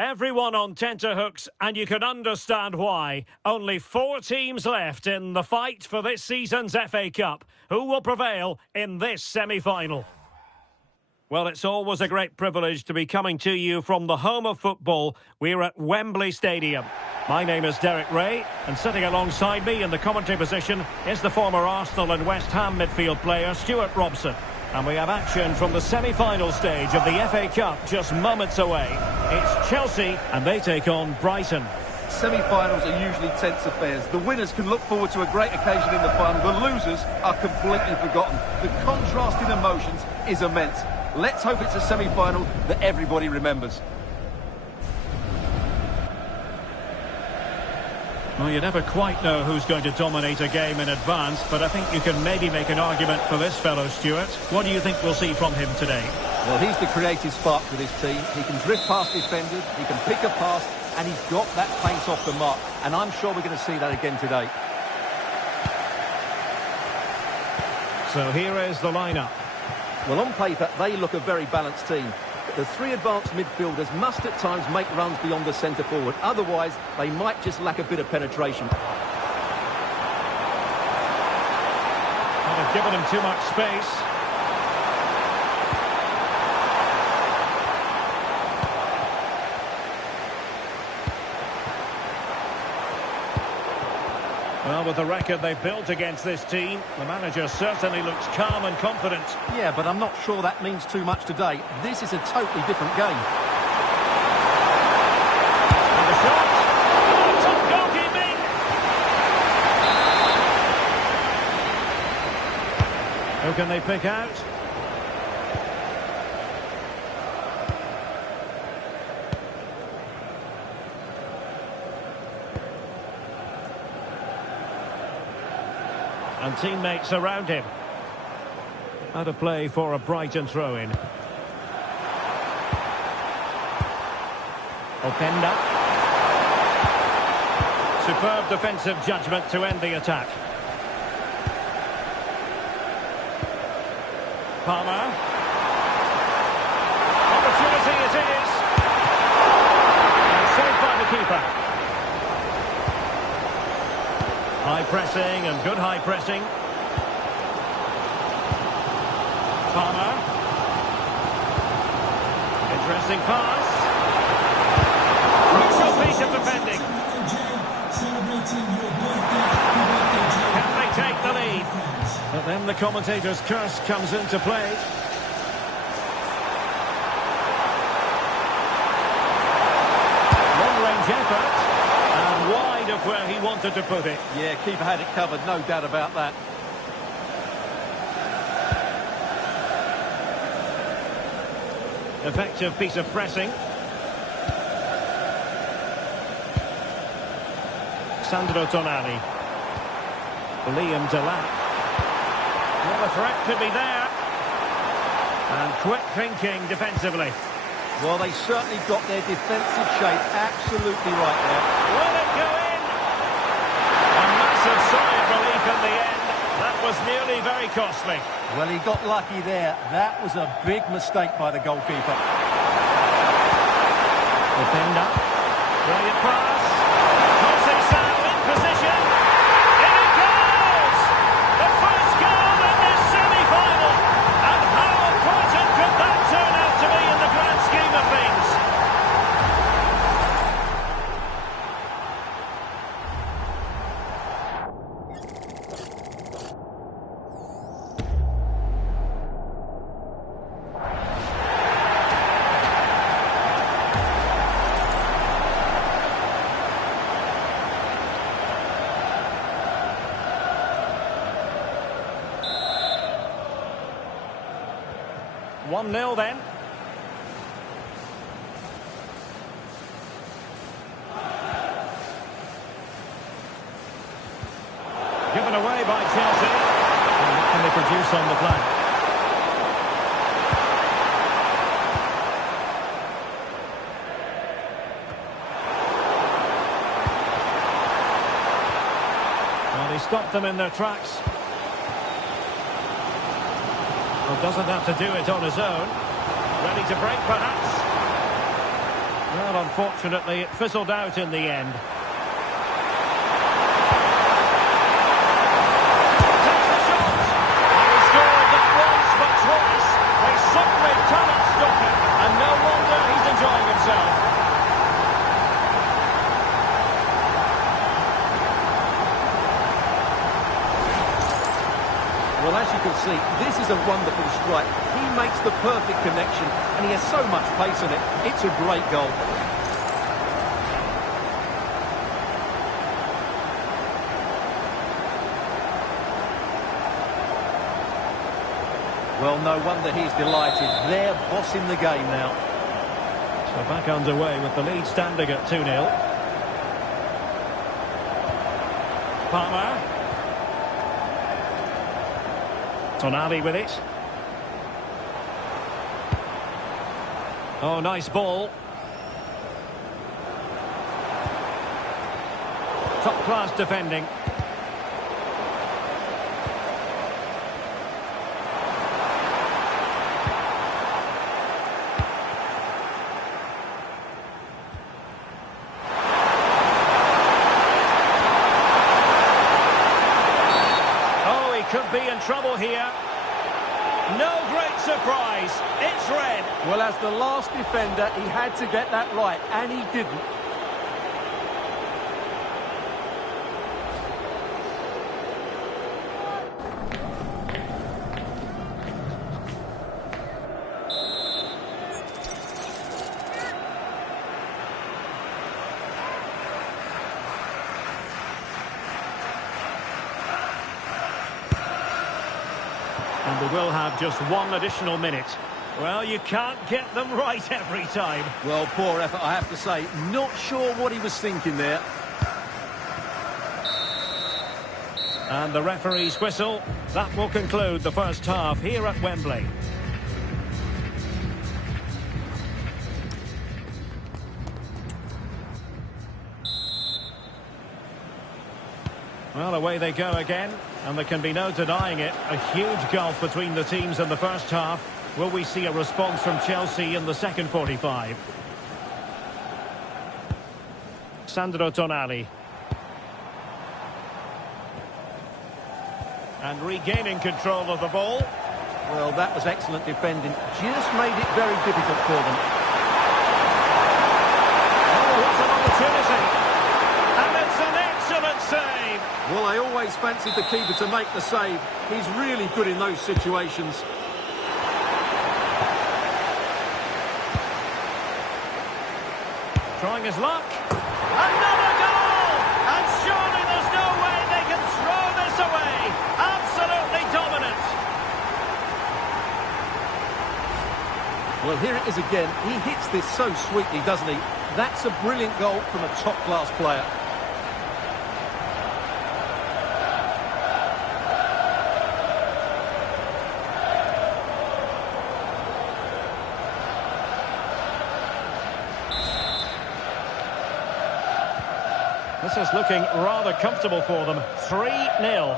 Everyone on tenterhooks, and you can understand why. Only 4 teams left in the fight for this season's FA Cup. Who will prevail in this semi-final? Well, it's always a great privilege to be coming to you from the home of football. We're at Wembley Stadium. My name is Derek Ray, and sitting alongside me in the commentary position is the former Arsenal and West Ham midfield player Stuart Robson. And we have action from the semi-final stage of the FA Cup just moments away. It's Chelsea, and they take on Brighton. Semi-finals are usually tense affairs. The winners can look forward to a great occasion in the final. The losers are completely forgotten. The contrast in emotions is immense. Let's hope it's a semi-final that everybody remembers. Well, you never quite know who's going to dominate a game in advance, but I think you can maybe make an argument for this fellow, Stuart. What do you think we'll see from him today? Well, he's the creative spark for this team. He can drift past defenders, he can pick a pass, and he's got that pace off the mark. And I'm sure we're going to see that again today. So here is the lineup. Well, on paper, they look a very balanced team. But the 3 advanced midfielders must at times make runs beyond the centre forward. Otherwise, they might just lack a bit of penetration. Well, they've given him too much space. Well, with the record they've built against this team, the manager certainly looks calm and confident. Yeah, but I'm not sure that means too much today. This is a totally different game. And the shot. Oh, top goalkeeping! Who can they pick out? And teammates around him. Out of play for a Brighton throw-in. Openda. Superb defensive judgment to end the attack. Palmer. Opportunity it is. And saved by the keeper. High pressing and good high pressing. Palmer. Interesting pass. Crucial piece of defending. Can they take the lead? But then the commentator's curse comes into play. Long-range effort. And wide of where he wanted to put it. Yeah, keeper had it covered, no doubt about that. Effective piece of pressing. Sandro Tonali. Liam Delap. Well, the threat could be there. And quick thinking defensively. Well, they certainly got their defensive shape absolutely right there. Will it go in? A massive sigh of relief in the end. That was nearly very costly. Well, he got lucky there. That was a big mistake by the goalkeeper. Openda. Brilliant pass. Jose Sal in position. In it goes! The first goal in this semi-final. And how important could that turn out to be in the grand scheme of things? One 0 then. Given away by Chelsea. And what can they produce on the flank? Well, he stopped them in their tracks. Well, doesn't have to do it on his own. Ready to break, perhaps. Well, unfortunately, it fizzled out in the end. Takes the shot! And he scored not once, but twice. They simply cannot stop him, and no wonder he's enjoying himself. Well, as you can see, this is a wonderful strike. He makes the perfect connection, and he has so much pace in it. It's a great goal. Well, no wonder he's delighted. They're bossing the game now. So back underway with the lead standing at 2-0. Palmer. Tonali with it. Oh, nice ball. Top-class defending. Could be in trouble here. No great surprise. It's red. Well, as the last defender, he had to get that right, and he didn't. And we will have just one additional minute. Well, you can't get them right every time. Well, poor effort, I have to say. Not sure what he was thinking there. And the referee's whistle. That will conclude the first half here at Wembley. Well, away they go again, and there can be no denying it. A huge gulf between the teams in the first half. Will we see a response from Chelsea in the second 45? Sandro Tonali. And regaining control of the ball. Well, that was excellent defending. Just made it very difficult for them. Oh, what an opportunity. And it's an excellent save. Well, I always fancied the keeper to make the save. He's really good in those situations. Trying his luck. Another goal! And surely there's no way they can throw this away. Absolutely dominant. Well, here it is again. He hits this so sweetly, doesn't he? That's a brilliant goal from a top-class player. This is looking rather comfortable for them. 3-0.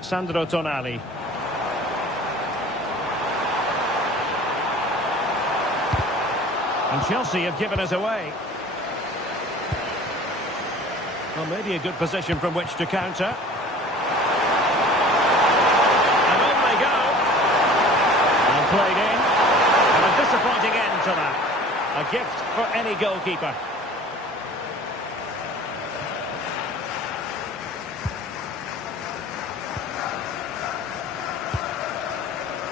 Sandro Tonali. And Chelsea have given us away. Well, maybe a good position from which to counter. And on they go. And played in. And a disappointing end to that. A gift for any goalkeeper.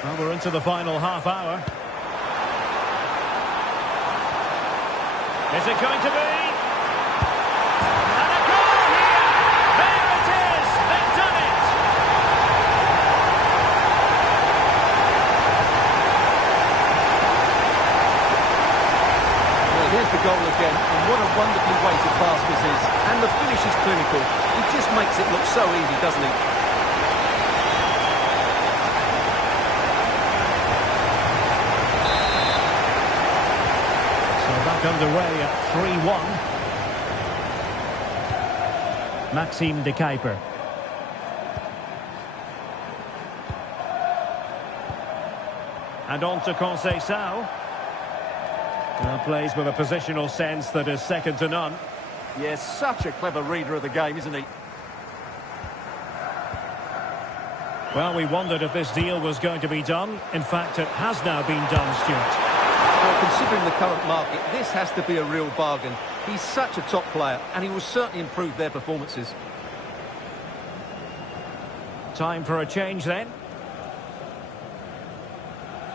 Well, we're into the final half hour. Is it going to be? And a goal here! There it is! They've done it! Well, here's the goal again, and what a wonderfully weighted pass this is. And the finish is clinical. He just makes it look so easy, doesn't he? Underway at 3-1. Maxime de Kuiper. And on to Conceição. Plays with a positional sense that is second to none. Yes, such a clever reader of the game, isn't he? Well, we wondered if this deal was going to be done. In fact, it has now been done, Stuart. Well, considering the current market, this has to be a real bargain. He's such a top player, and he will certainly improve their performances. Time for a change then.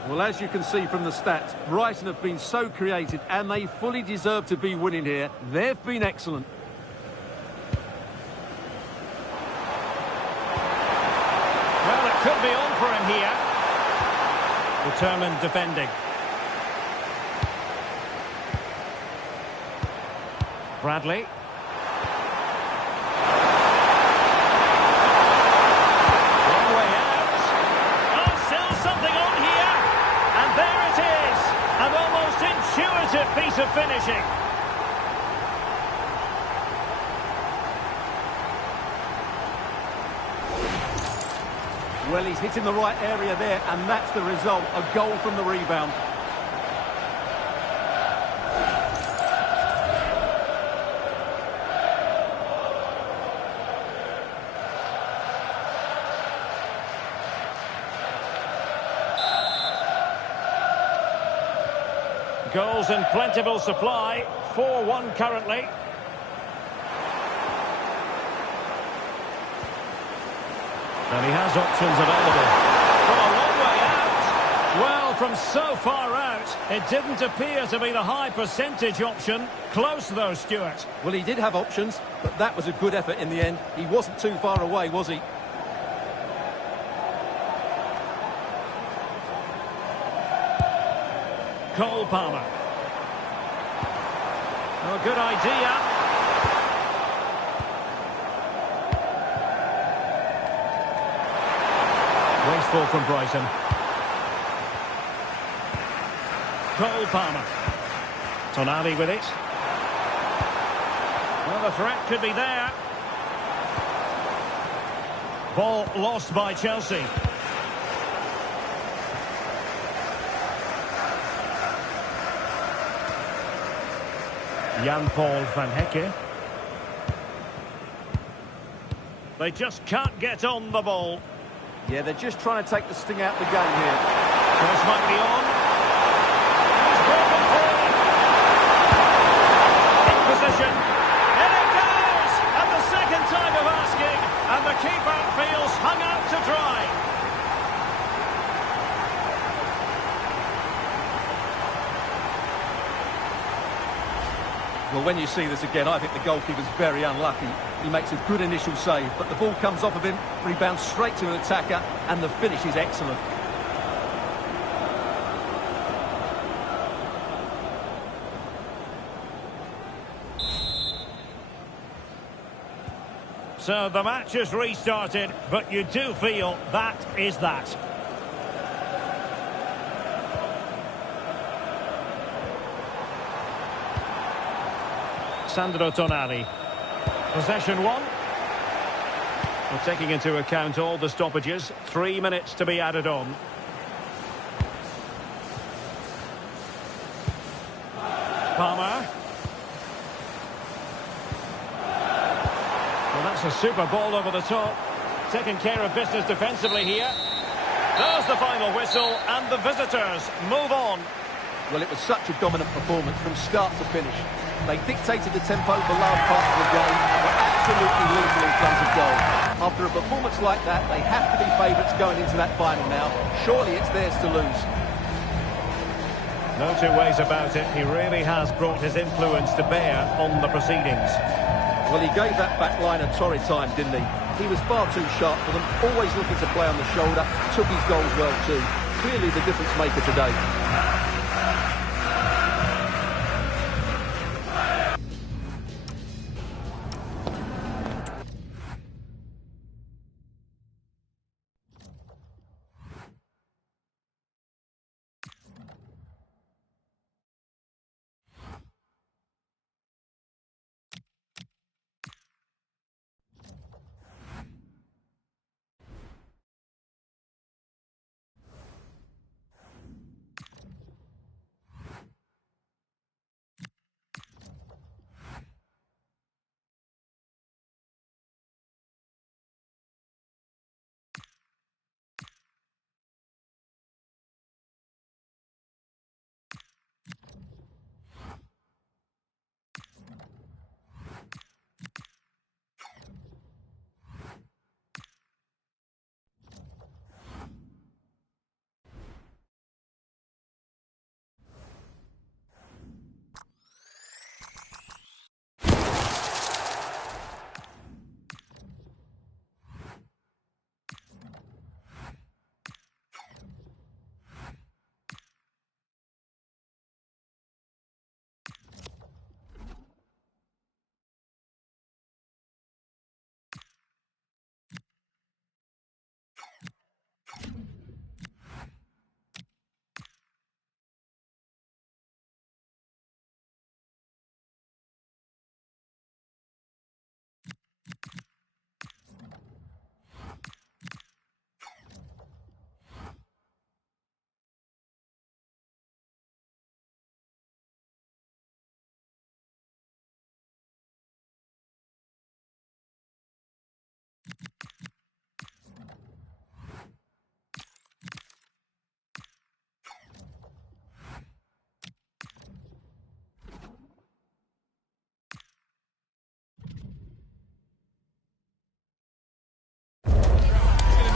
Well, as you can see from the stats, Brighton have been so creative, and they fully deserve to be winning here. They've been excellent. Well, it could be on for him here. Determined defending. Bradley. Long way out. Oh, still something on here. And there it is. An almost intuitive piece of finishing. Well, he's hitting the right area there, and that's the result, a goal from the rebound. Goals in plentiful supply, 4-1 currently. And he has options available. From a long way out. Well, from so far out, it didn't appear to be the high percentage option. Close though, Stuart. Well, he did have options, but that was a good effort in the end. He wasn't too far away, was he? Cole Palmer. Oh, good idea. Wasteful from Brighton. Cole Palmer. Tonali with it. Well, the threat could be there. Ball lost by Chelsea. Jan-Paul van Hecke. They just can't get on the ball. Yeah, they're just trying to take the sting out of the game here. Cross might be on. He's broken through. In position. In it goes! And the second time of asking. And the keeper feels hung out to dry. Well, when you see this again, I think the goalkeeper's very unlucky. He makes a good initial save, but the ball comes off of him, rebounds straight to an attacker, and the finish is excellent. So the match has restarted, but you do feel that is that. Sandro Tonali. Possession one. Well, taking into account all the stoppages, 3 minutes to be added on. Palmer. Well, that's a super ball over the top. Taking care of business defensively here. There's the final whistle, and the visitors move on. Well, it was such a dominant performance from start to finish. They dictated the tempo for large parts of the game and were absolutely lethal in front of goal. After a performance like that, they have to be favourites going into that final now. Surely it's theirs to lose. No two ways about it. He really has brought his influence to bear on the proceedings. Well, he gave that back line a torrid time, didn't he? He was far too sharp for them, always looking to play on the shoulder, took his goals well too. Clearly the difference maker today.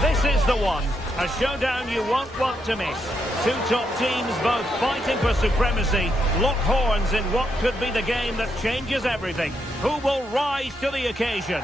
This is the one, a showdown you won't want to miss. Two top teams both fighting for supremacy, lock horns in what could be the game that changes everything. Who will rise to the occasion?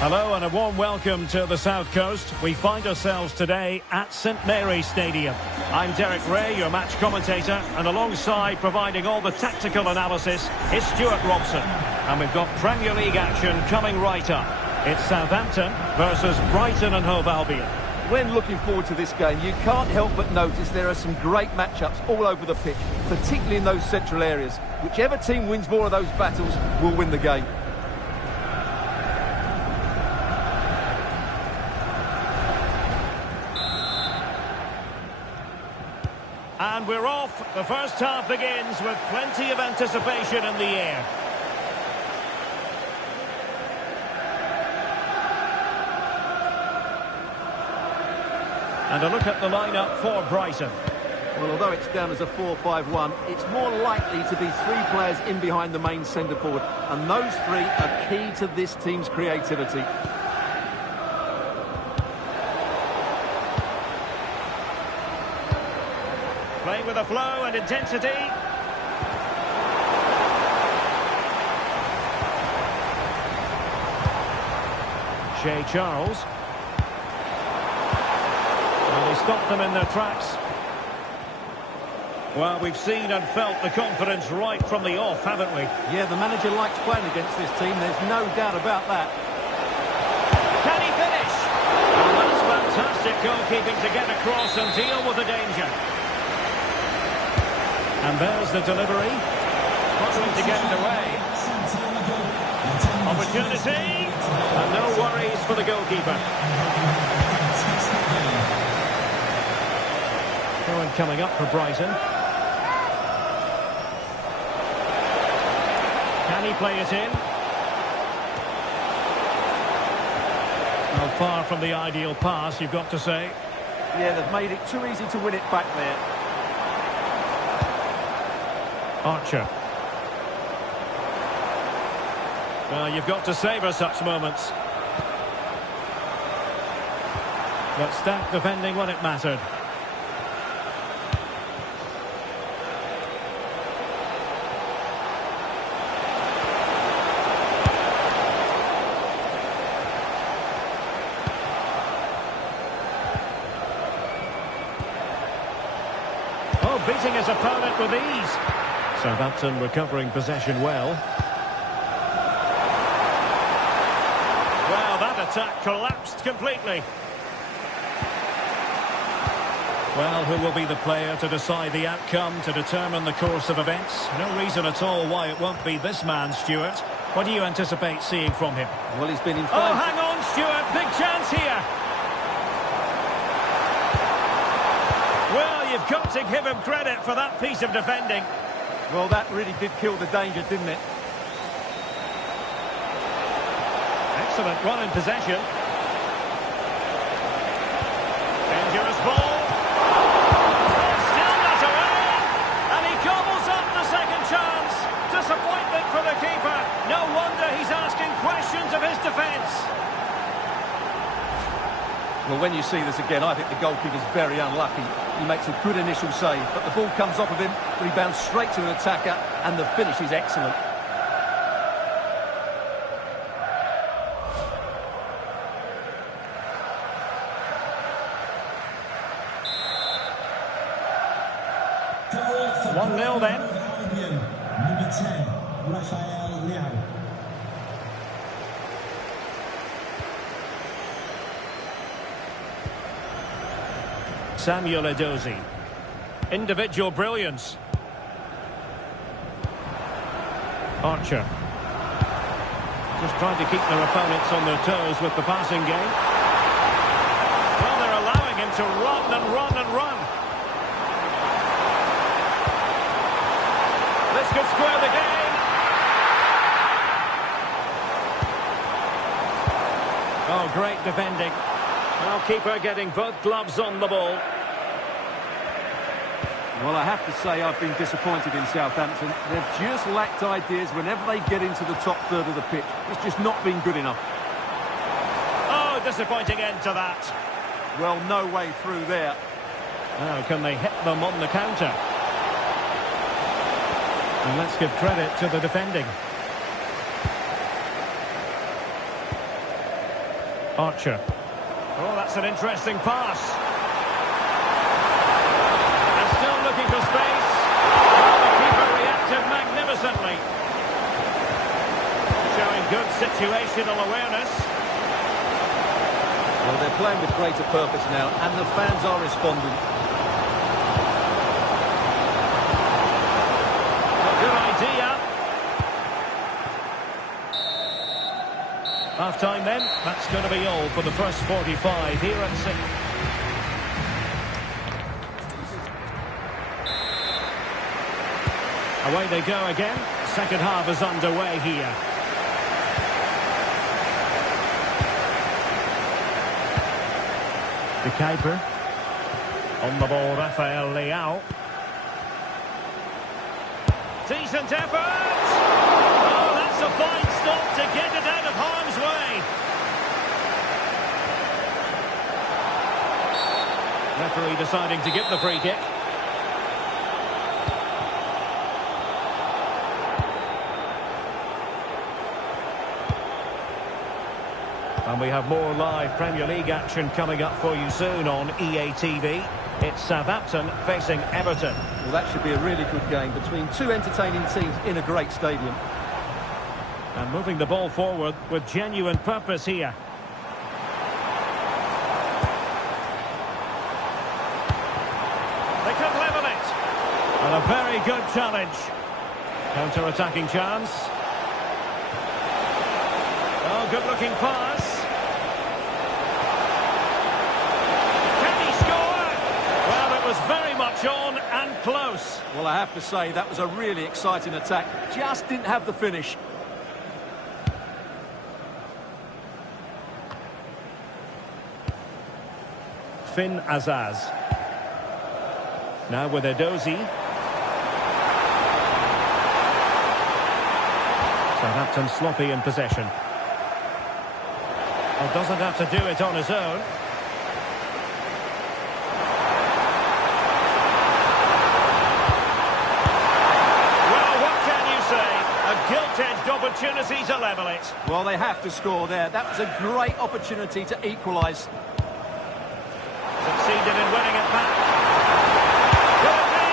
Hello and a warm welcome to the South Coast. We find ourselves today at St Mary's Stadium. I'm Derek Ray, your match commentator, and alongside providing all the tactical analysis is Stuart Robson. And we've got Premier League action coming right up. It's Southampton versus Brighton and Hove Albion. When looking forward to this game, you can't help but notice there are some great matchups all over the pitch, particularly in those central areas. Whichever team wins more of those battles will win the game. And we're off. The first half begins with plenty of anticipation in the air. And a look at the lineup for Brighton. Well, although it's down as a 4-5-1, it's more likely to be three players in behind the main centre forward. And those three are key to this team's creativity. Playing with a flow and intensity. Shea Charles. Well, they stopped them in their tracks. Well, we've seen and felt the confidence right from the off, haven't we? Yeah, the manager likes playing against this team, there's no doubt about that. Can he finish? Well, that's fantastic goalkeeping to get across and deal with the danger. And there's the delivery. Struggling to get it away. Opportunity. And no worries for the goalkeeper. Throw-in coming up for Brighton. Can he play it in? Well, far from the ideal pass, you've got to say. Yeah, they've made it too easy to win it back there. Archer. Well, you've got to savour such moments. But stacked defending when it mattered. Oh, beating his opponent with ease. Southampton recovering possession well. Well, that attack collapsed completely. Well, who will be the player to decide the outcome, to determine the course of events? No reason at all why it won't be this man, Stuart. What do you anticipate seeing from him? Well, he's been in Oh, hang on, Stuart. Big chance here. Well, you've got to give him credit for that piece of defending. Well, that really did kill the danger, didn't it? Excellent run in possession. Dangerous ball. Still not away. And he gobbles up the second chance. Disappointment for the keeper. No wonder he's asking questions of his defence. Well, when you see this again, I think the goalkeeper's very unlucky. He makes a good initial save, but the ball comes off of him, rebounds straight to an attacker, and the finish is excellent. Goal for 1-0 then. Number 10, Rafael Leao. Samuel Edozie. Individual brilliance. Archer. Just trying to keep their opponents on their toes with the passing game. Well, they're allowing him to run and run and run. This could square the game. Oh, great defending. Well, keeper getting both gloves on the ball. Well, I have to say I've been disappointed in Southampton. They've just lacked ideas whenever they get into the top third of the pitch. It's just not been good enough. Oh, disappointing end to that. Well, no way through there. Now, can they hit them on the counter? And let's give credit to the defending. Archer. Oh, that's an interesting pass. And still looking for space. Well, the keeper reacted magnificently. Showing good situational awareness. Well, they're playing with greater purpose now, and the fans are responding. Good idea. Half-time then. That's going to be all for the first 45 here at City. Away they go again. Second half is underway here. The keeper. On the ball, Rafael Leao. Decent effort! Oh, that's a fine stop to get it out of harm's way. Referee deciding to give the free kick. And we have more live Premier League action coming up for you soon on EA TV. It's Southampton facing Everton. Well, that should be a really good game between two entertaining teams in a great stadium. And moving the ball forward with genuine purpose here. They can level it. And a very good challenge. Counter-attacking chance. Oh, good-looking pass. Was very much on and close. Well, I have to say that was a really exciting attack. Just didn't have the finish. Finn Azaz. Now with Edozie. Southampton sloppy in possession. Well, doesn't have to do it on his own. Gilt-edged opportunity to level it. Well, they have to score there. That was a great opportunity to equalise. Succeeded in winning it back. Could be.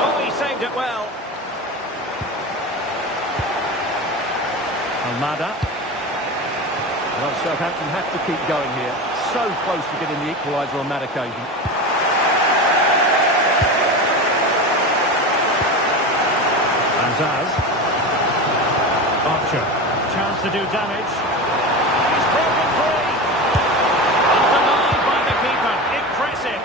Oh, he saved it well. Almada. Well, Southampton have to keep going here. So close to getting the equaliser on that occasion. Azaz. Archer, chance to do damage. He's broken free. Denied by the keeper. Impressive.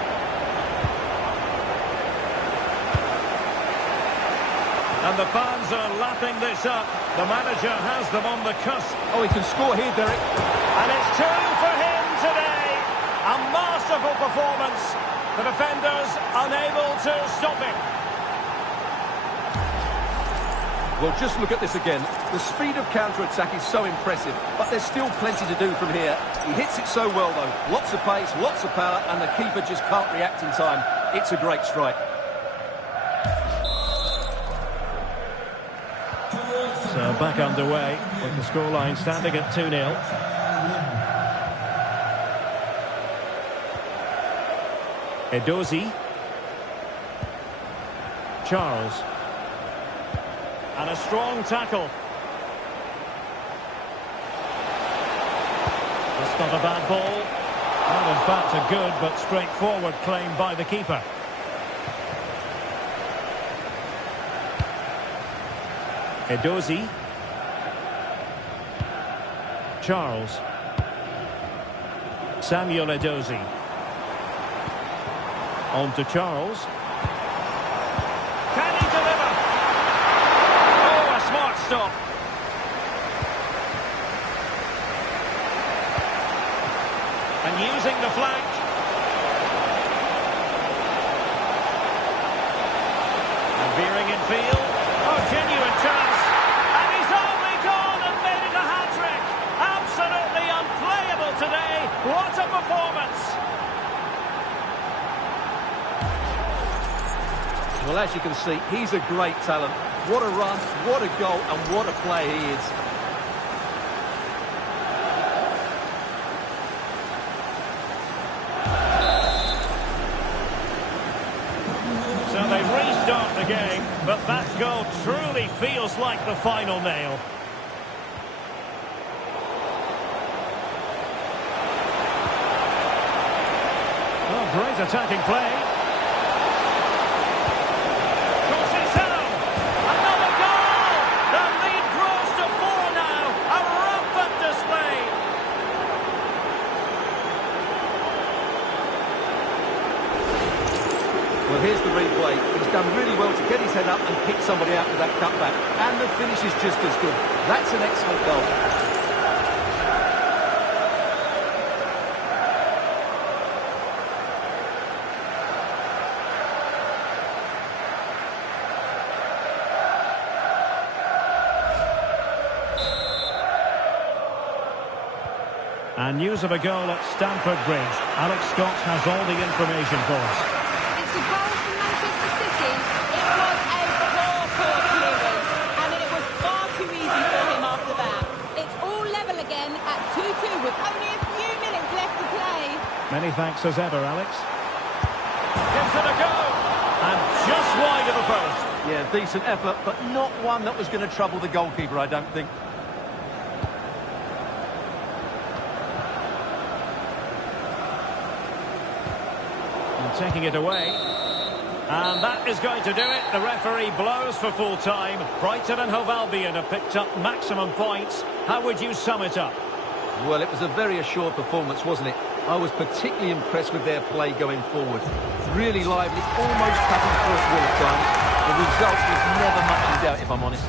And the fans are lapping this up. The manager has them on the cusp. Oh, he can score here, Derek. And it's two for him today. A masterful performance. The defenders unable to stop him. Well, just look at this again. The speed of counter-attack is so impressive, but there's still plenty to do from here. He hits it so well, though. Lots of pace, lots of power, and the keeper just can't react in time. It's a great strike. So back underway with the scoreline standing at 2-0. Edozie. Charles. And a strong tackle. It's not a bad ball. And in fact a good but straightforward claim by the keeper. Edozie. Charles. Samuel Edozie. On to Charles. Can he deliver? Oh, a smart stop. And using the flank. And veering in field. Oh, genuine chance. And he's only gone and made it a hat-trick. Absolutely unplayable today. What a performance. Well, as you can see, he's a great talent. What a run, what a goal, and what a play he is. So they restart the game, but that goal truly feels like the final nail. Oh, great attacking play. Well, here's the replay. He's done really well to get his head up and pick somebody out with that cutback. And the finish is just as good. That's an excellent goal. And news of a goal at Stamford Bridge. Alex Scott has all the information for us. It's a goal from Manchester City. It was a poor clearance, and it was far too easy for him after that. It's all level again at 2-2 with only a few minutes left to play. Many thanks as ever, Alex. Gives it a go! And just wide of the post. Yeah, decent effort, but not one that was going to trouble the goalkeeper, I don't think. Taking it away. And that is going to do it. The referee blows for full time. Brighton and Hove Albion have picked up maximum points. How would you sum it up? Well, it was a very assured performance, wasn't it? I was particularly impressed with their play going forward. Really lively, almost cutting through at will at times. The result was never much in doubt, if I'm honest.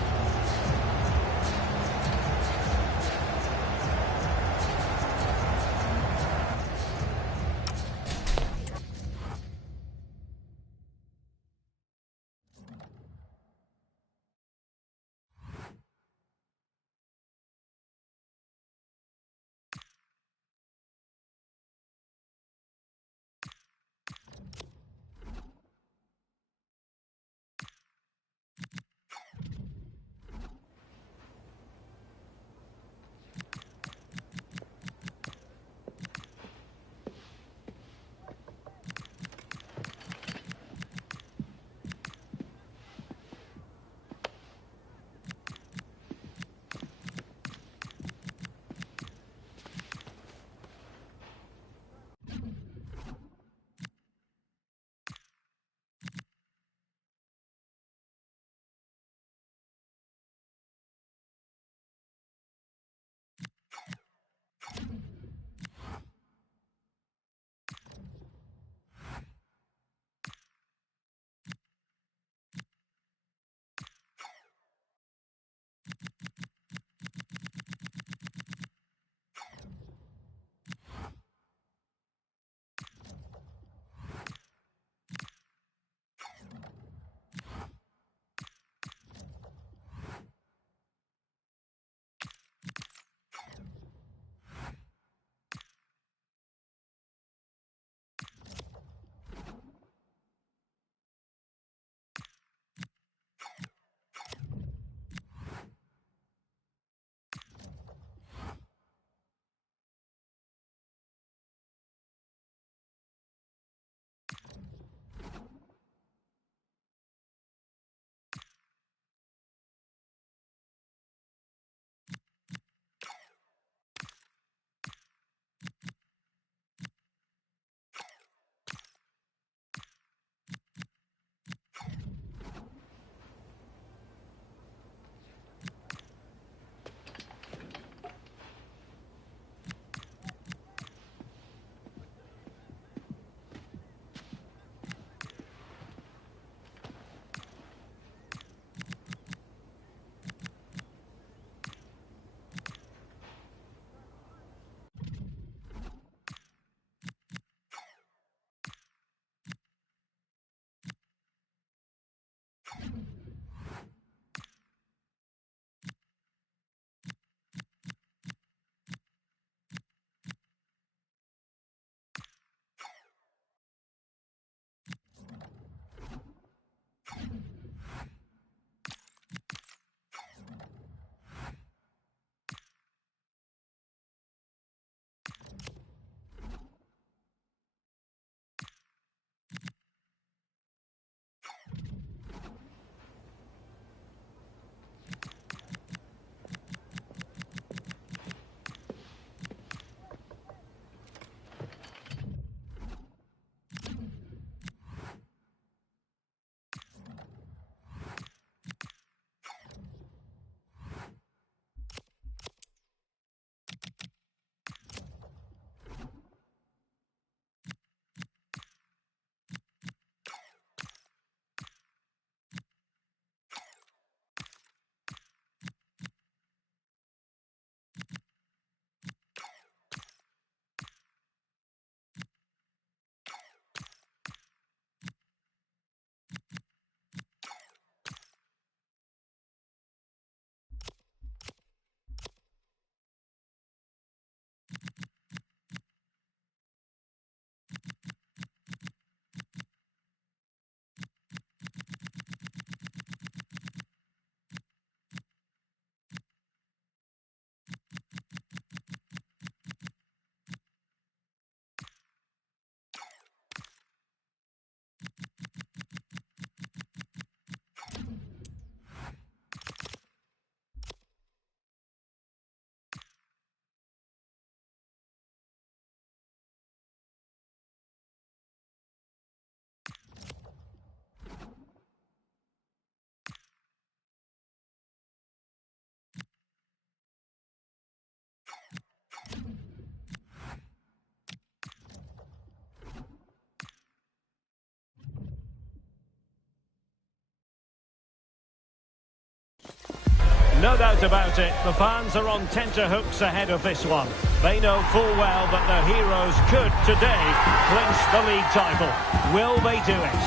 No doubt about it, the fans are on tenterhooks ahead of this one. They know full well that their heroes could, today, clinch the league title. Will they do it?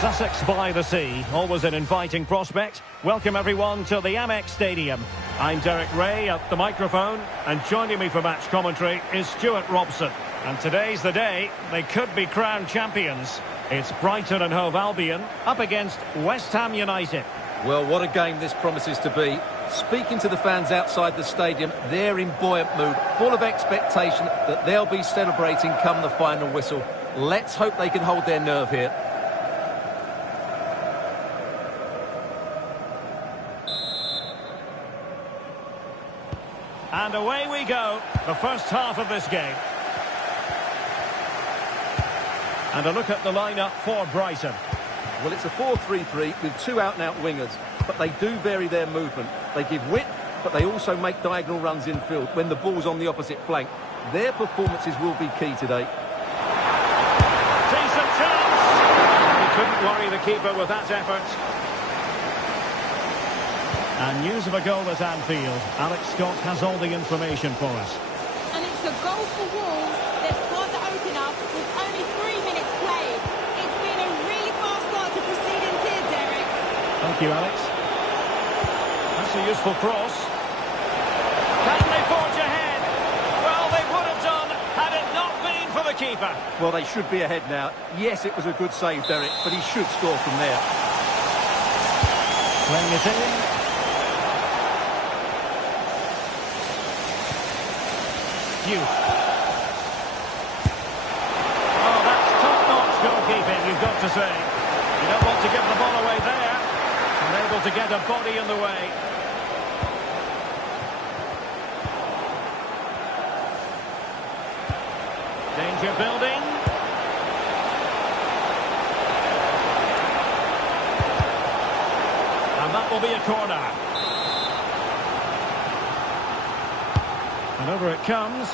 Sussex by the sea, always an inviting prospect. Welcome everyone to the Amex Stadium. I'm Derek Ray at the microphone, and joining me for match commentary is Stuart Robson. And today's the day they could be crowned champions. It's Brighton and Hove Albion up against West Ham United. Well, what a game this promises to be. Speaking to the fans outside the stadium, they're in buoyant mood, full of expectation that they'll be celebrating come the final whistle. Let's hope they can hold their nerve here. And away we go, the first half of this game. And a look at the lineup for Brighton. Well, it's a 4-3-3 with two out-and-out wingers, but they do vary their movement. They give width, but they also make diagonal runs infield when the ball's on the opposite flank. Their performances will be key today. Decent chance! He couldn't worry the keeper with that effort. And news of a goal at Anfield. Alex Scott has all the information for us. And it's a goal for Wolves. They've scored the opener with only 3 minutes played. It's been a really fast start to proceedings here, Derek. Thank you, Alex. That's a useful cross. Can they forge ahead? Well, they would have done had it not been for the keeper. Well, they should be ahead now. Yes, it was a good save, Derek, but he should score from there. Playing it in. Youth. Oh, that's top-notch goalkeeping, you've got to say. You don't want to give the ball away there. And able to get a body in the way. Danger building. And that will be a corner. And over it comes.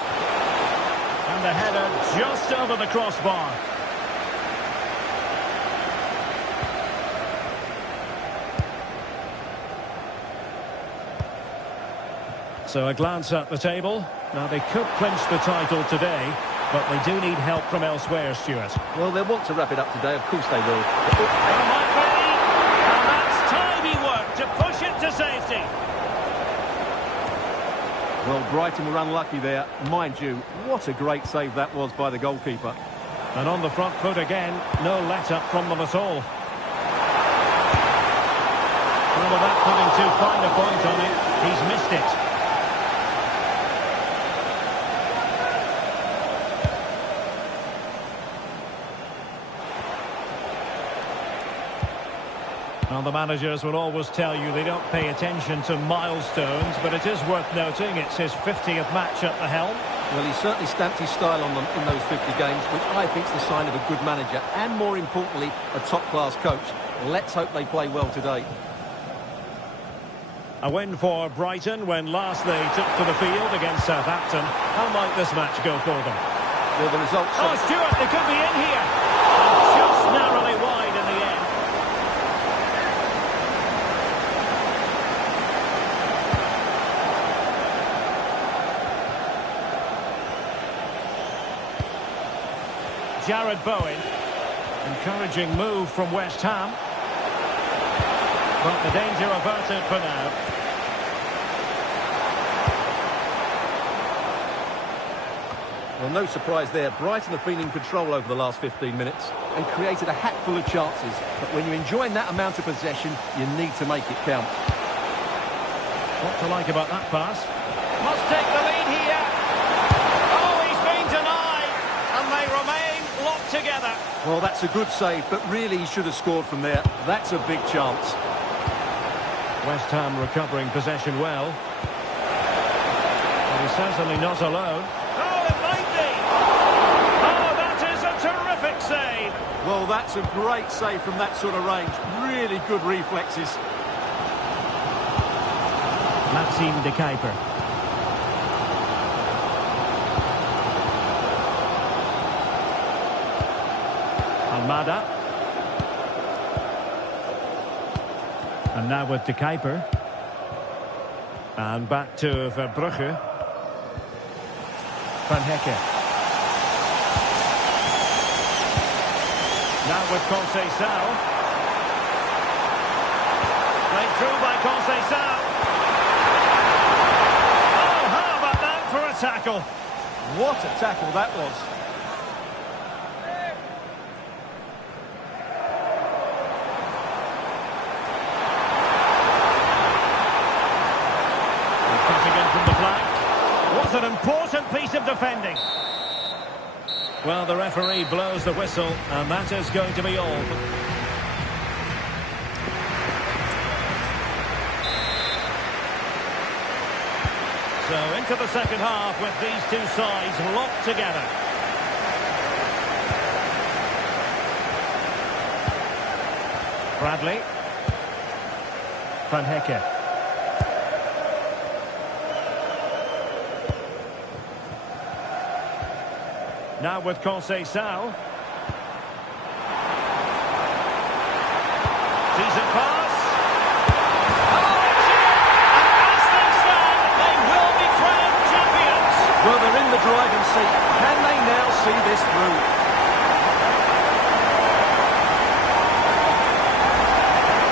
And the header just over the crossbar. So a glance at the table. Now they could clinch the title today, but they do need help from elsewhere, Stuart. Well, they'll want to wrap it up today, of course they will. There might be. And that's tidy work to push it to safety. Well, Brighton were unlucky there. Mind you, what a great save that was by the goalkeeper. And on the front foot again, no let-up from them at all. Well, without putting too fine a point on it, he's missed it. Well, the managers will always tell you they don't pay attention to milestones, but it is worth noting it's his 50th match at the helm. Well, he certainly stamped his style on them in those 50 games, which I think is the sign of a good manager and, more importantly, a top-class coach. Let's hope they play well today. A win for Brighton when last they took to the field against Southampton. How might this match go for them? Well, the results... Oh, Stuart, they could be in here. And just narrowly wide in the end. Jared Bowen. Encouraging move from West Ham. But the danger averted for now. Well, no surprise there. Brighton have been in control over the last 15 minutes and created a hatful of chances. But when you're enjoying that amount of possession, you need to make it count. What to like about that pass? Must take the lead here. Oh, he's been denied. And they remain locked together. Well, that's a good save, but really he should have scored from there. That's a big chance. West Ham recovering possession well. But he's certainly not alone. Oh, it might be! Oh, that is a terrific save! Well, that's a great save from that sort of range. Really good reflexes. Maxime de Kuiper. Almada. And now with De Kuiper. And back to Verbrugge. Van Hecke. Now with Conceição. Played through by Conceição. Oh, how about that for a tackle? What a tackle that was. From the flank. What an important piece of defending. Well, the referee blows the whistle, and that is going to be all. So into the second half with these two sides locked together. Bradley. Van Hecke. Now with Conceição. Decent pass. Oh, and as things stand, they will be crowned champions. Well, they're in the driving seat. Can they now see this through?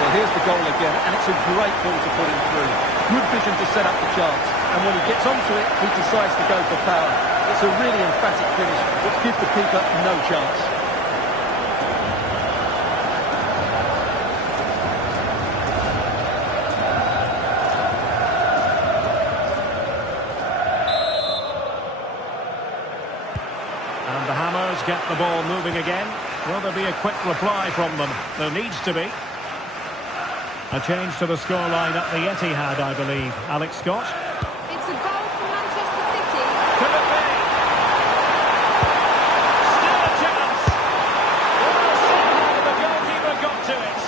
Well, here's the goal again, and it's a great ball to put him through. Good vision to set up the chance, and when he gets onto it, he decides to go for power. It's a really emphatic finish, which gives the keeper no chance. And the Hammers get the ball moving again. Will there be a quick reply from them? There needs to be. A change to the scoreline at the Etihad, I believe. Alex Scott. It's a goal for Manchester City. Could it be? Still a chance. Well, somehow the goalkeeper got to it.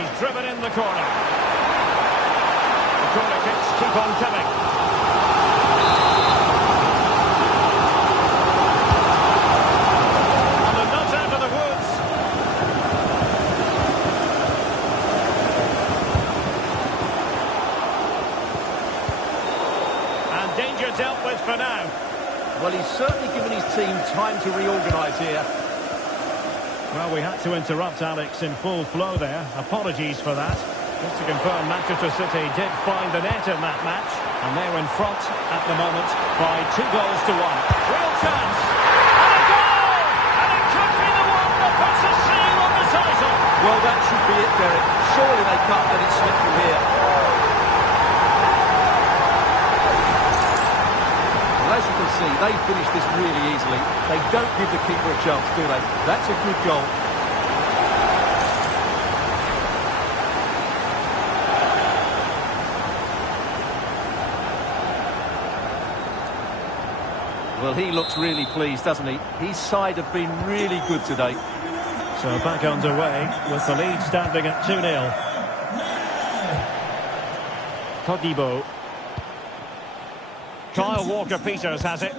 He's driven in the corner. The corner kicks keep on coming. And they're not out of the woods. Danger dealt with for now. Well, he's certainly given his team time to reorganise here. Well, we had to interrupt Alex in full flow there. Apologies for that. Just to confirm, Manchester City did find the net in that match. And they're in front at the moment by 2 goals to 1. Real chance. And a goal! And it could be the one that puts a seal on the title. Well, that should be it, Derek. Surely they can't let it slip from here. As you can see, they finish this really easily. They don't give the keeper a chance, do they? That's a good goal. Well, he looks really pleased, doesn't he? His side have been really good today. So back underway with the lead standing at 2-0. Todibo. Kyle Walker-Peters has it.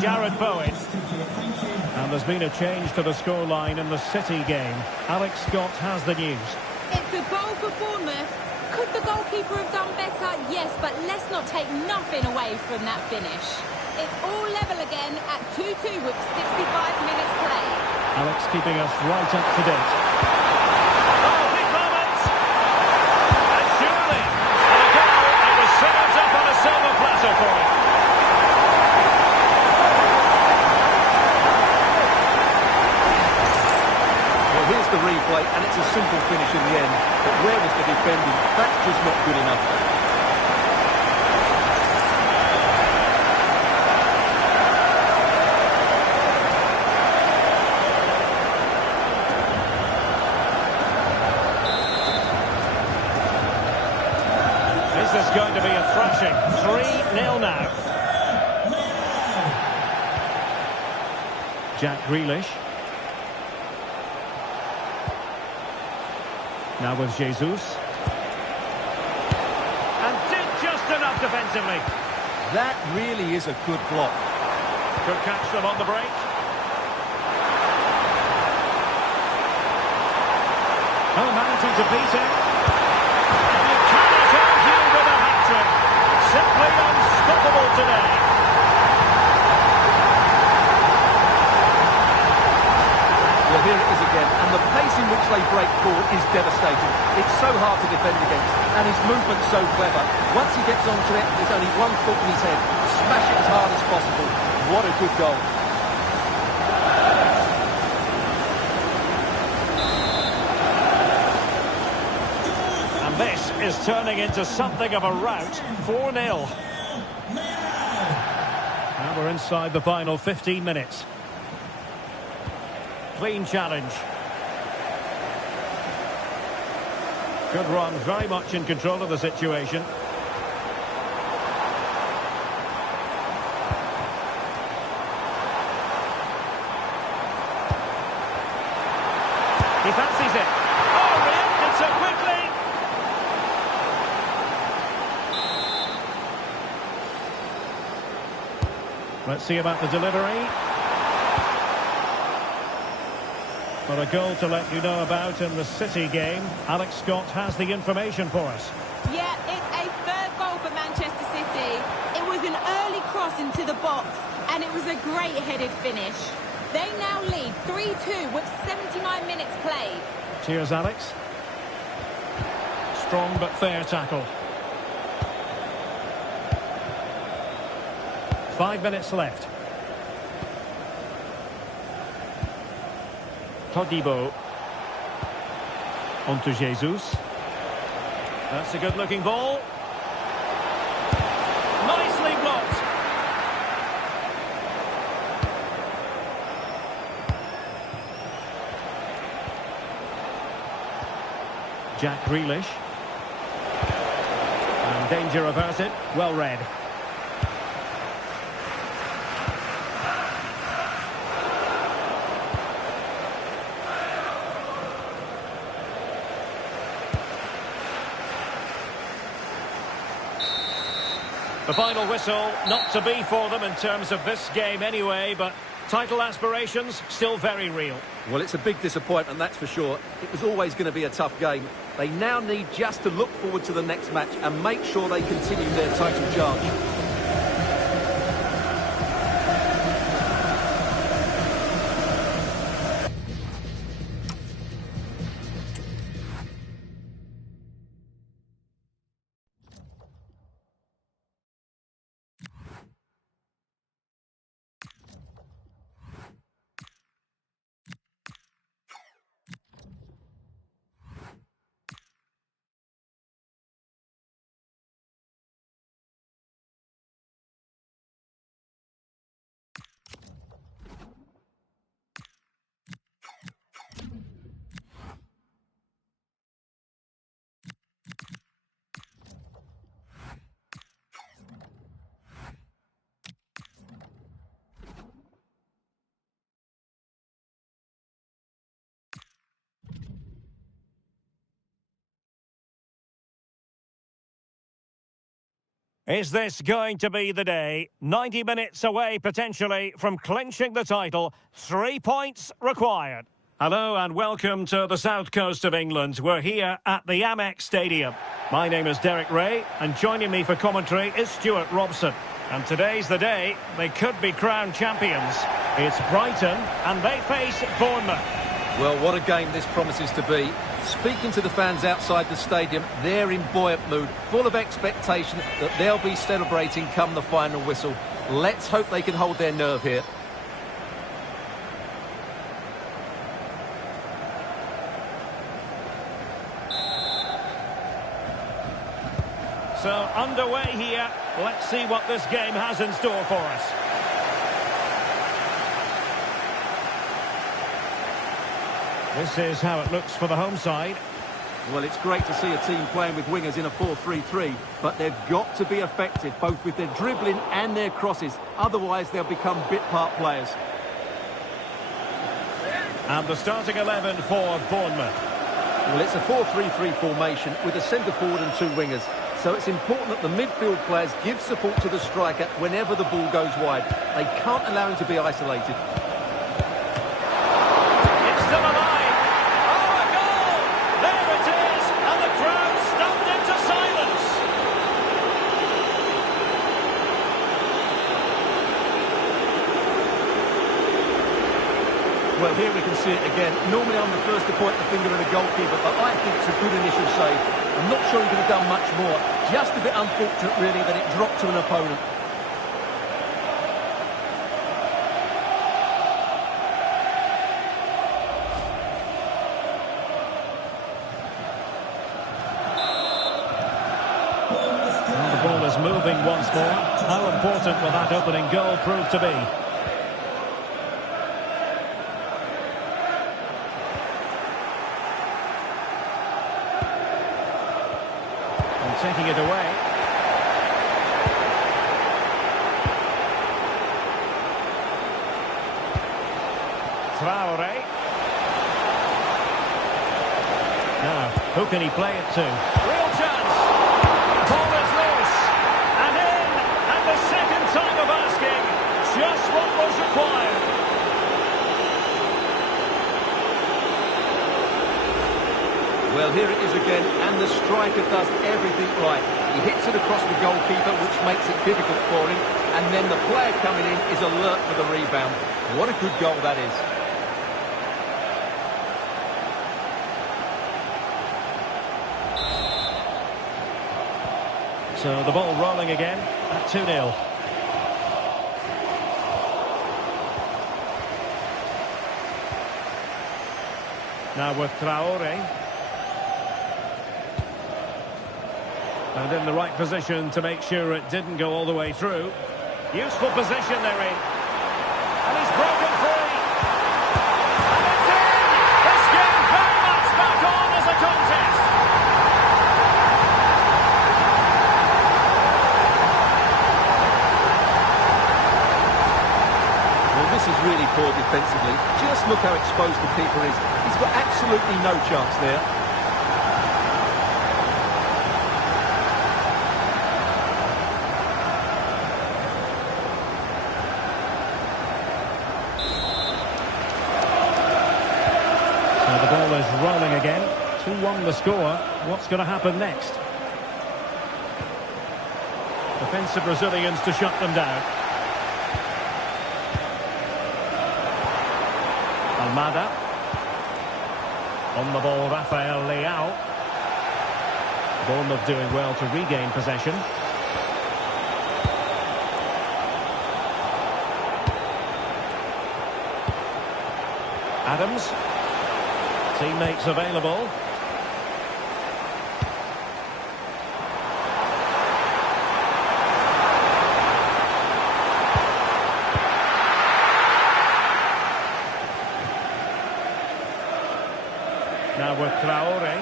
Jared Bowen. And there's been a change to the scoreline in the City game. Alex Scott has the news. It's a goal for Bournemouth. Could the goalkeeper have done better? Yes, but let's not take nothing away from that finish. It's all level again at 2-2 with 65 minutes played. Alex keeping us right up to date. Oh, big moment! And surely, and a goal, it was served up on a silver platter for him. Well, here's the replay, and it's a simple finish in the end. But where was the defending? That's just not good enough. This is going to be a thrashing. 3-0 now. Jack Grealish. Now with Jesus. And did just enough defensively. That really is a good block. Could catch them on the break. Oh, managing to beat him. And you cannot argue with a hat-trick. Simply unstoppable today. Well, here it is again, and the pace in which they break forward is devastating. It's so hard to defend against, and his movement's so clever. Once he gets onto it, there's only one thought in his head: smash it as hard as possible. What a good goal. And this is turning into something of a rout. 4-0. And we're inside the final 15 minutes. Clean challenge. Good run, very much in control of the situation. He fancies it. Oh, reacted so quickly. Let's see about the delivery. But a goal to let you know about in the City game. Alex Scott has the information for us. Yeah, it's a third goal for Manchester City. It was an early cross into the box, and it was a great headed finish. They now lead 3-2 with 79 minutes played. Cheers, Alex. Strong but fair tackle. 5 minutes left. Todibo. On to Jesus. That's a good-looking ball. Nicely blocked. Jack Grealish. And danger averted. Well read. The final whistle, not to be for them in terms of this game anyway, but title aspirations still very real. Well, it's a big disappointment, that's for sure. It was always going to be a tough game. They now need just to look forward to the next match and make sure they continue their title charge. Is this going to be the day? 90 minutes away, potentially, from clinching the title. 3 points required. Hello and welcome to the south coast of England. We're here at the Amex Stadium. My name is Derek Ray, and joining me for commentary is Stuart Robson. And today's the day they could be crowned champions. It's Brighton, and they face Bournemouth. Well, what a game this promises to be. Speaking to the fans outside the stadium, they're in buoyant mood, full of expectation that they'll be celebrating come the final whistle. Let's hope they can hold their nerve here. So, underway here. Let's see what this game has in store for us. This is how it looks for the home side. Well, it's great to see a team playing with wingers in a 4-3-3, but they've got to be effective, both with their dribbling and their crosses. Otherwise, they'll become bit-part players. And the starting 11 for Bournemouth. Well, it's a 4-3-3 formation with a centre forward and two wingers. So it's important that the midfield players give support to the striker whenever the ball goes wide. They can't allow him to be isolated. It's still alive. Oh, a goal! Well, here we can see it again. Normally I'm the first to point the finger at a goalkeeper, but I think it's a good initial save. I'm not sure he could have done much more. Just a bit unfortunate, really, that it dropped to an opponent. And the ball is moving once more. How important will that opening goal prove to be? Taking it away. Traore. Now, who can he play it to? Real chance. Ball is loose. And in. And the second time of asking. Just what was required. Well, here it is again, and the striker does everything right. He hits it across the goalkeeper, which makes it difficult for him, and then the player coming in is alert for the rebound. What a good goal that is. So the ball rolling again at 2-0. Now with Traore. And in the right position to make sure it didn't go all the way through. Useful position they're in. And he's broken free. And it's in! This game very much back on as a contest. Well, this is really poor defensively. Just look how exposed the keeper is. He's got absolutely no chance there. The ball is rolling again. 2-1 the score. What's going to happen next? Defensive Brazilians to shut them down. Almada. On the ball, Rafael Leao. Bournemouth doing well to regain possession. Adams. Teammates available. Now with Traore,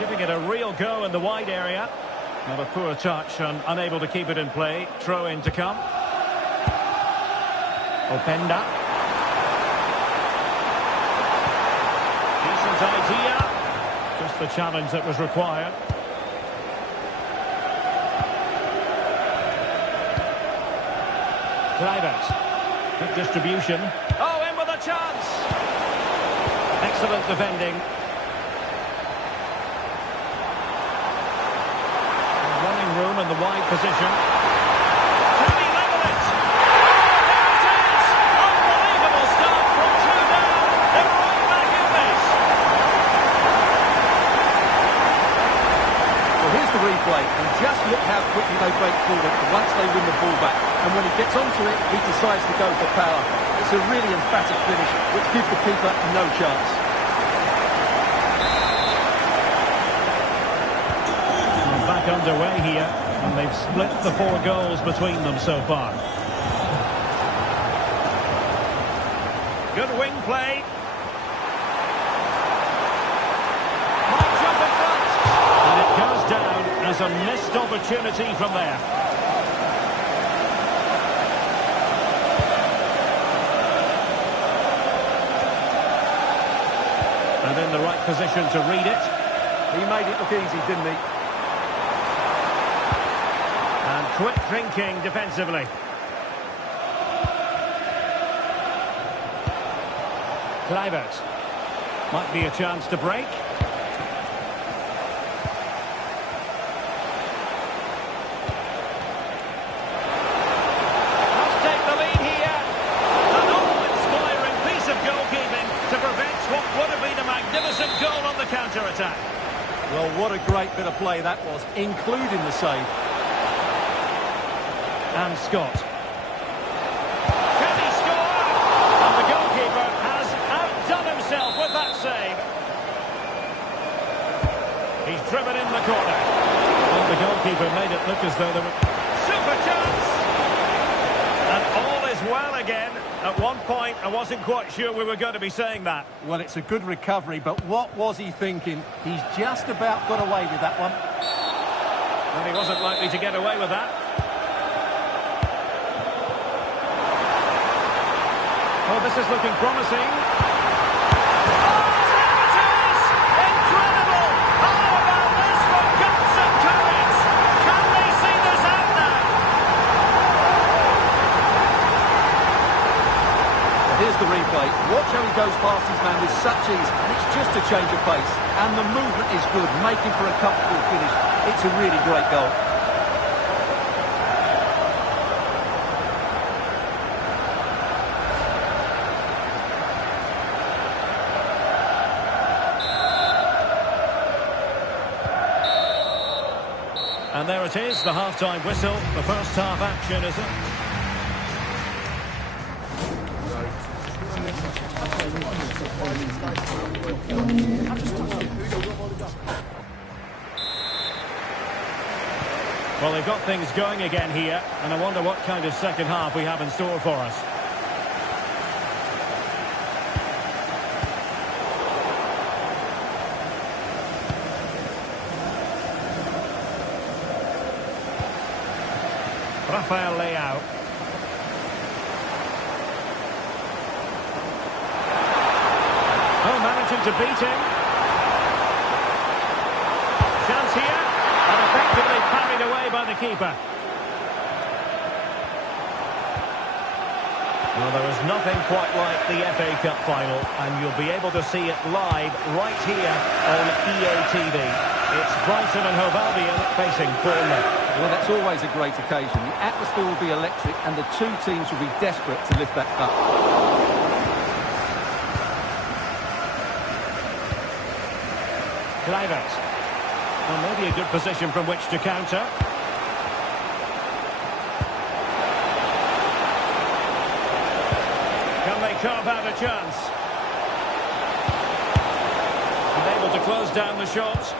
giving it a real go in the wide area. Not a poor touch and unable to keep it in play. Throw in to come. Openda. Decent idea. Just the challenge that was required. Kluivert. Good distribution. Oh, in with a chance. Excellent defending. Running room in the wide position. Can he level it? Oh, there it is! Unbelievable start from 2 down. They're right back in this. Well, here's the replay, and just look how quickly they break forward once they win the ball back. And when he gets onto it, he decides to go for power. It's a really emphatic finish, which gives the keeper no chance. Back underway here, and they've split the 4 goals between them so far. Good wing play. Might jump in front. And it goes down as a missed opportunity from there. And in the right position to read it. He made it look easy, didn't he? And quick thinking defensively. Kluivert. Might be a chance to break. Must take the lead here. An awe-inspiring piece of goalkeeping. counter-attack. Well, what a great bit of play that was, including the save. And Scott. Can he score? And the goalkeeper has outdone himself with that save. He's driven in the corner. And the goalkeeper made it look as though there were... Super chance! And all is well again. At one point, I wasn't quite sure we were going to be saying that. Well, it's a good recovery, but what was he thinking? He's just about got away with that one. And he wasn't likely to get away with that. Oh, this is looking promising. Here's the replay. Watch how he goes past his man with such ease, and it's just a change of pace. And the movement is good, making for a comfortable finish. It's a really great goal. And there it is, the half-time whistle. The first half action is up. Well, they've got things going again here, and I wonder what kind of second half we have in store for us. Rafael Leao. Oh, managing to beat him. Chance here, and effectively parried away by the keeper. Well, there is nothing quite like the FA Cup final, and you'll be able to see it live right here on EA TV. It's Brighton and Hove Albion facing Bournemouth. Well, that's always a great occasion. The atmosphere will be electric, and the two teams will be desperate to lift that cup. Kluivert. Well, maybe a good position from which to counter. Can they carve out a chance? Unable to close down the shot.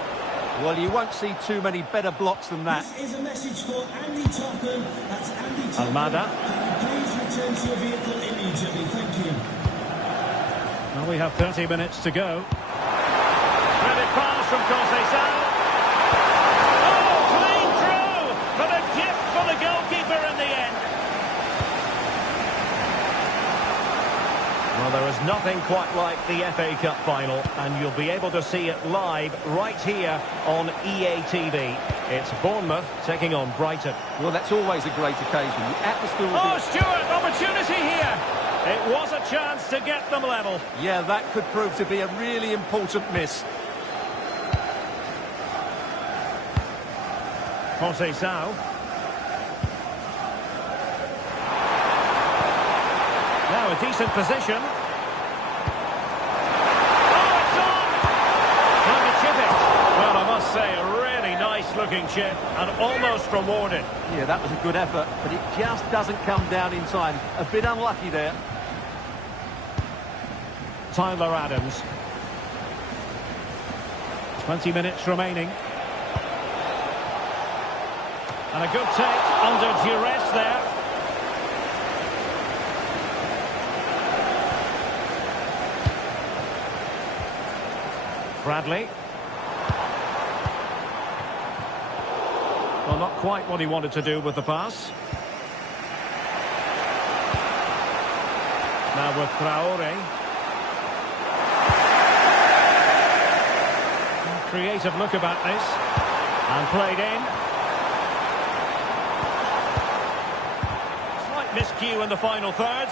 Well, you won't see too many better blocks than that. This is a message for Andy Topham. That's Andy Topham. Almada. Can you please return to your vehicle immediately? Thank you. Well, we have 30 minutes to go. Credit pass from Conceição. Oh, clean through! But a gift for the goalkeeper in the end. Well, there is nothing quite like the FA Cup final, and you'll be able to see it live right here on EA TV. It's Bournemouth taking on Brighton. Well, that's always a great occasion. The atmosphere will Oh, Stewart, opportunity here. It was a chance to get them level. Yeah, that could prove to be a really important miss. Conceição. Now a decent position. Oh, it's on! Trying to chip it. Well, I must say, a really nice-looking chip and almost rewarded. Yeah, that was a good effort, but it just doesn't come down in time. A bit unlucky there. Tyler Adams. 20 minutes remaining. And a good take under duress there. Bradley. Well, not quite what he wanted to do with the pass. Now with Traore. Creative look about this. And played in. Slight miscue in the final third.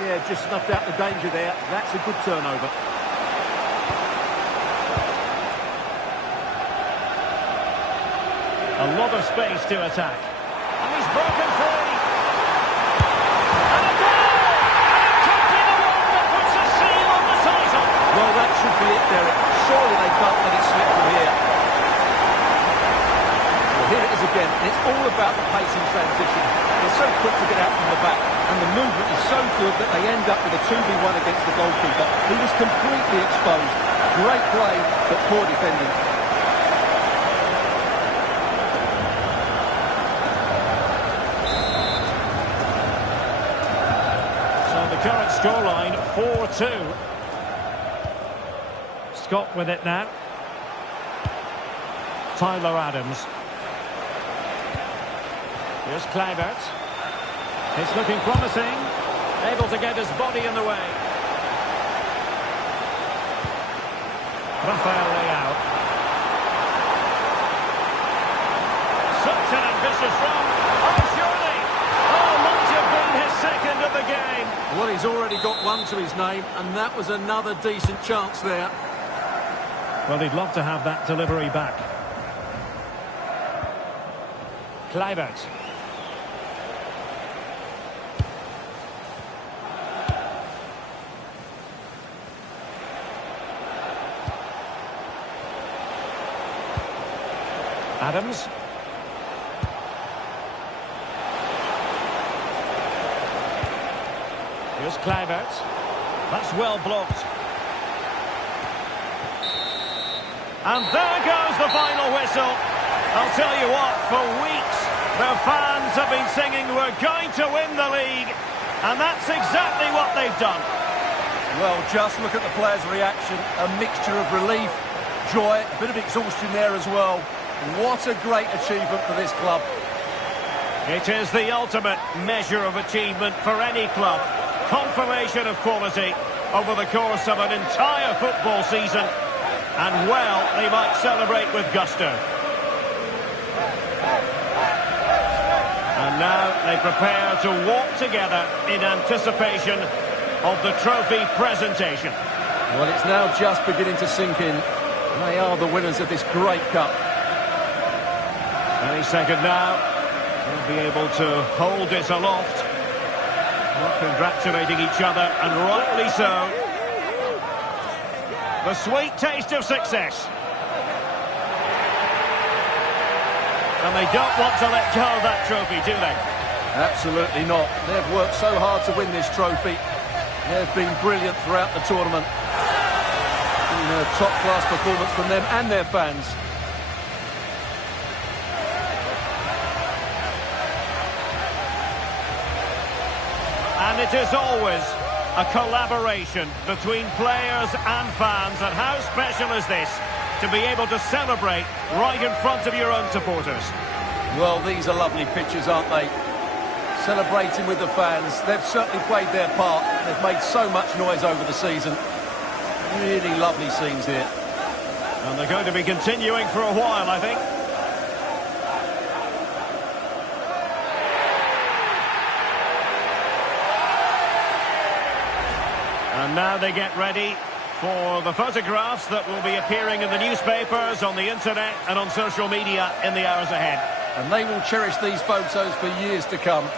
Yeah, just snuffed out the danger there. That's a good turnover. A lot of space to attack. And he's broken free. And a goal! And it could be the one that puts a seal on the title. Well, that should be it, Derek. Surely they felt It's all about the pace in transition. They're so quick to get out from the back, and the movement is so good that they end up with a 2v1 against the goalkeeper. He was completely exposed. Great play, but poor defending. So the current scoreline, 4-2. Scott with it now. Tyler Adams. Here's Kluivert. It's looking promising. Able to get his body in the way. Rafael Leao. Such an ambitious run. Oh, surely. Oh, might have been his second of the game. Well, he's already got one to his name, and that was another decent chance there. Well, he'd love to have that delivery back. Kluivert. Adams. Here's Kluivert. That's well blocked. And there goes the final whistle. I'll tell you what, for weeks, the fans have been singing, we're going to win the league. And that's exactly what they've done. Well, just look at the players' reaction. A mixture of relief, joy, a bit of exhaustion there as well. What a great achievement for this club. It is the ultimate measure of achievement for any club. Confirmation of quality over the course of an entire football season. And, well, they might celebrate with gusto. And now they prepare to walk together in anticipation of the trophy presentation. Well, it's now just beginning to sink in. They are the winners of this great cup. Any second now, they'll be able to hold it aloft. Congratulating each other, and rightly so. The sweet taste of success. And they don't want to let go of that trophy, do they? Absolutely not. They've worked so hard to win this trophy. They've been brilliant throughout the tournament. A top-class performance from them and their fans. And it is always a collaboration between players and fans. And how special is this, to be able to celebrate right in front of your own supporters? Well, these are lovely pictures, aren't they? Celebrating with the fans. They've certainly played their part. They've made so much noise over the season. Really lovely scenes here. And they're going to be continuing for a while, I think. And now they get ready for the photographs that will be appearing in the newspapers, on the internet and on social media in the hours ahead. And they will cherish these photos for years to come.